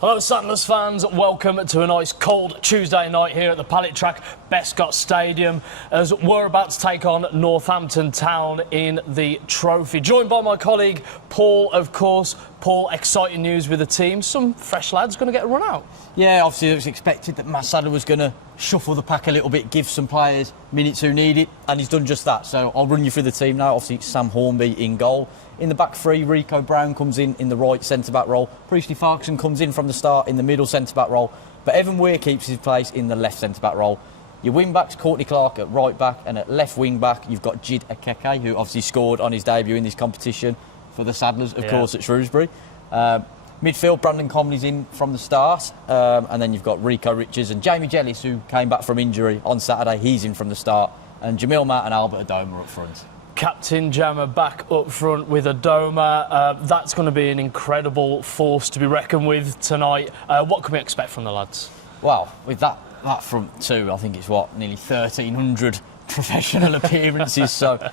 Hello Saddlers fans, welcome to a nice cold Tuesday night here at the Pallet Track Bescott Stadium as we're about to take on Northampton Town in the trophy. Joined by my colleague Paul, of course. Paul, exciting news with the team. Some fresh lads going to get a run out. Yeah, obviously it was expected that Matt Sadler was going to shuffle the pack a little bit, give some players minutes who need it, and he's done just that. So I'll run you through the team now. Obviously it's Sam Hornby in goal. In the back three, Rico Brown comes in the right centre-back role. Priestley Farquharson comes in from the start in the middle centre-back role. But Evan Weir keeps his place in the left centre-back role. Your wing-backs, Courtney Clark at right-back, and at left wing-back, you've got Jid Akeke, who obviously scored on his debut in this competition for the Saddlers, of course, at Shrewsbury. Midfield, Brandon Comley's in from the start, and then you've got Rico Richards and Jamie Jellis, who came back from injury on Saturday. He's in from the start, and Jamil Matt and Albert Adoma up front. Captain Jammer back up front with Adoma. That's going to be an incredible force to be reckoned with tonight. What can we expect from the lads? Well, with that front two, I think it's nearly 1,300 professional appearances, so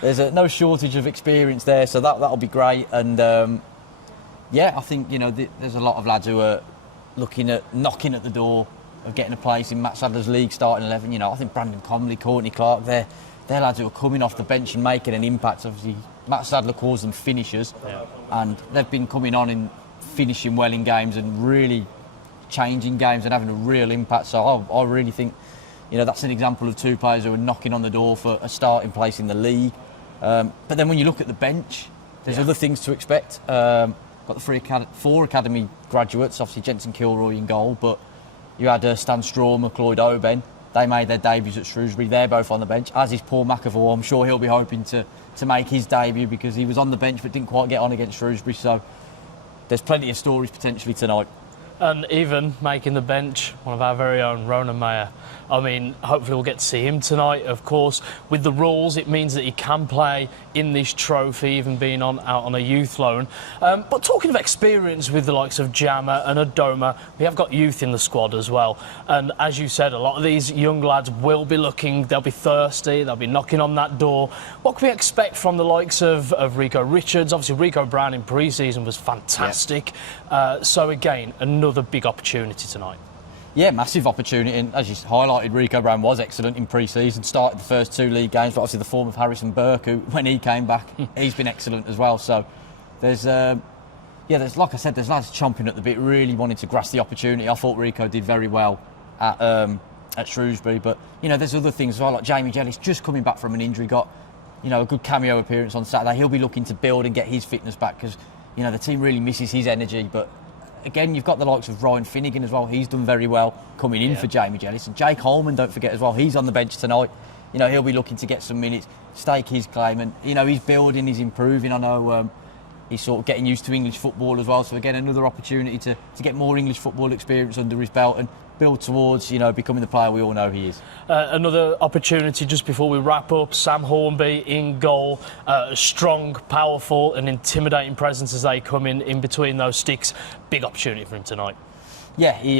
there's no shortage of experience there, so that'll be great. And yeah, I think there's a lot of lads who are looking at knocking at the door of getting a place in Matt Sadler's league starting 11. I think Brandon Comley, Courtney Clark, they're lads who are coming off the bench and making an impact. Obviously, Matt Sadler calls them finishers, and they've been coming on and finishing well in games and really changing games and having a real impact. So I really think that's an example of two players who are knocking on the door for a starting place in the league. But then when you look at the bench, there's other things to expect. Got the four academy graduates, obviously Jensen Kilroy in goal, but you had Stan Strawmer, Cloyd Oben. They made their debuts at Shrewsbury. They're both on the bench, as is Paul McAvoy. I'm sure he'll be hoping to make his debut because he was on the bench but didn't quite get on against Shrewsbury. So there's plenty of stories potentially tonight. And even making the bench, one of our very own, Ronan Mayer. I mean, hopefully we'll get to see him tonight, of course. With the rules, it means that he can play in this trophy, even being out on a youth loan. But talking of experience with the likes of Jammer and Adoma, we have got youth in the squad as well. And as you said, a lot of these young lads will be looking, they'll be thirsty, they'll be knocking on that door. What can we expect from the likes of Rico Richards? Obviously, Rico Brown in pre-season was fantastic. Yeah. So again, another big opportunity tonight. Yeah, massive opportunity, and as you highlighted, Rico Brown was excellent in pre-season, started the first two league games, but obviously the form of Harrison Burke, who, when he came back, he's been excellent as well. So there's like I said, there's lads chomping at the bit, really wanting to grasp the opportunity. I thought Rico did very well at Shrewsbury, but there's other things as well, like Jamie Jellis just coming back from an injury, got a good cameo appearance on Saturday. He'll be looking to build and get his fitness back because the team really misses his energy, but again, you've got the likes of Ryan Finnegan as well. He's done very well coming in for Jamie Jellis. And Jake Holman, don't forget as well, he's on the bench tonight. He'll be looking to get some minutes, stake his claim. And, he's building, he's improving. I know he's sort of getting used to English football as well. So, again, another opportunity to get more English football experience under his belt and build towards, becoming the player we all know he is. Another opportunity just before we wrap up, Sam Hornby in goal. Strong, powerful and intimidating presence as they come in between those sticks. Big opportunity for him tonight. Yeah, he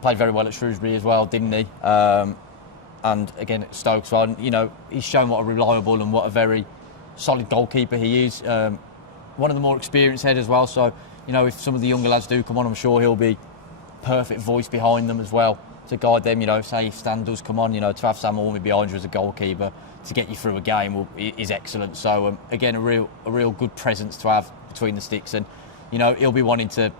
played very well at Shrewsbury as well, didn't he? And again at Stoke as well. He's shown what a reliable and what a very solid goalkeeper he is. One of the more experienced head as well. So, if some of the younger lads do come on, I'm sure he'll be perfect voice behind them as well to guide them. Say if Stan does come on, to have Sam Hornby behind you as a goalkeeper to get you through a game is excellent. So again, a real good presence to have between the sticks, and he'll be wanting to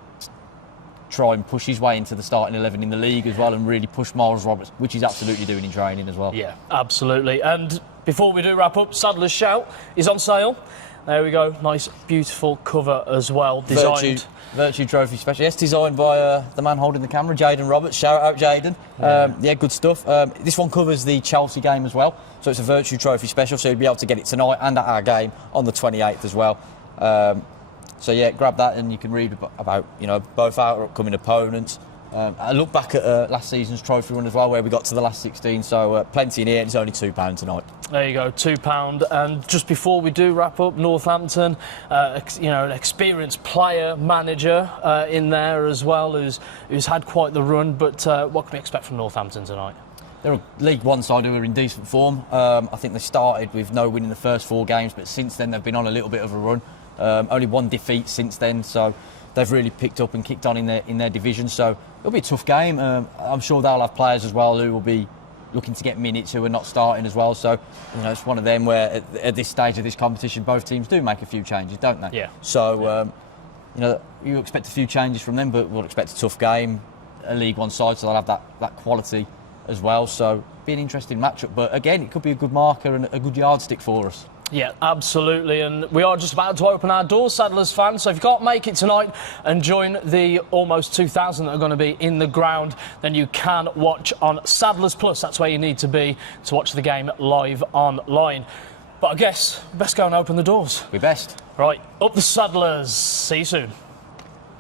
try and push his way into the starting 11 in the league as well, and really push Miles Roberts, which he's absolutely doing in training as well. Yeah, absolutely. And before we do wrap up, Sadler's Shout is on sale. There we go, nice beautiful cover as well, designed. Virtue Trophy Special, yes, designed by the man holding the camera, Jayden Roberts. Shout out Jayden. Yeah, good stuff. This one covers the Chelsea game as well, so it's a Virtue Trophy Special, so you'll be able to get it tonight and at our game on the 28th as well. So yeah, grab that and you can read about both our upcoming opponents. I look back at last season's trophy run as well, where we got to the last 16, so plenty in here, and it's only £2 tonight. There you go, £2. And just before we do wrap up, Northampton, an experienced player, manager in there as well, who's had quite the run, but what can we expect from Northampton tonight? They're a League One side who are in decent form. I think they started with no win in the first 4 games, but since then they've been on a little bit of a run. Only 1 defeat since then, so they've really picked up and kicked on in their division. So it'll be a tough game. I'm sure they'll have players as well who will be looking to get minutes who are not starting as well. So it's one of them where at this stage of this competition, both teams do make a few changes, don't they? Yeah. So you expect a few changes from them, but we'll expect a tough game, a League One side, so they'll have that quality as well. So be an interesting matchup. But again, it could be a good marker and a good yardstick for us. Yeah, absolutely. And we are just about to open our doors, Saddlers fans. So if you can't make it tonight and join the almost 2,000 that are going to be in the ground, then you can watch on Saddlers Plus. That's where you need to be to watch the game live online. But I guess best go and open the doors. We best. Right, up the Saddlers. See you soon.